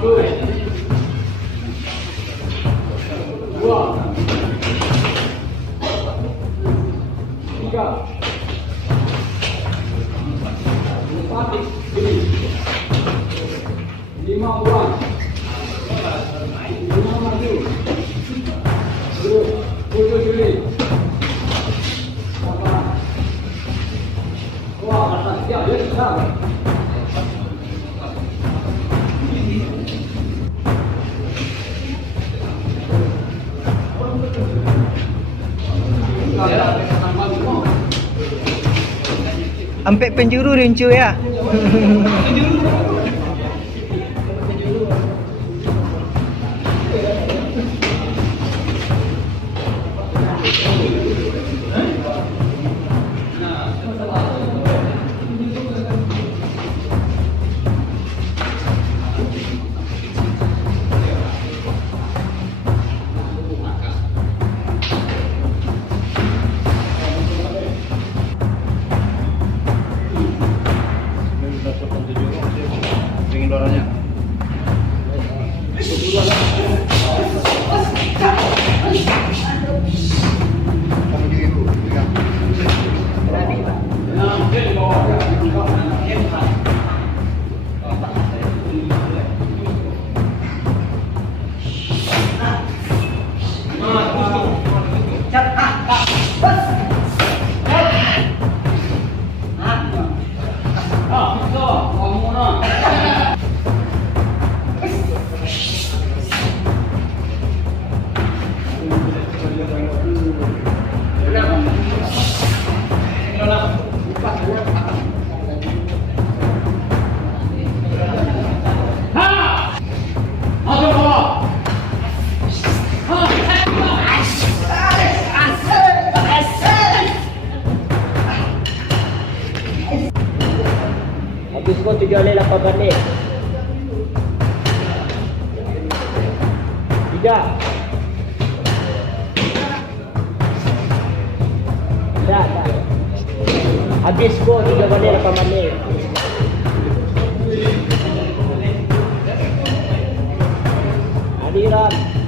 Satu. Dua. Tiga. Empat. Lima buah. Lima maju. Tujuh juli. Wah, siap ya, siap. Sampai penjuru rincu ya. Habis kau 7 oleh 8 balik. 3. Dah. Habis kau 3 balik 8 balik. Hadiran.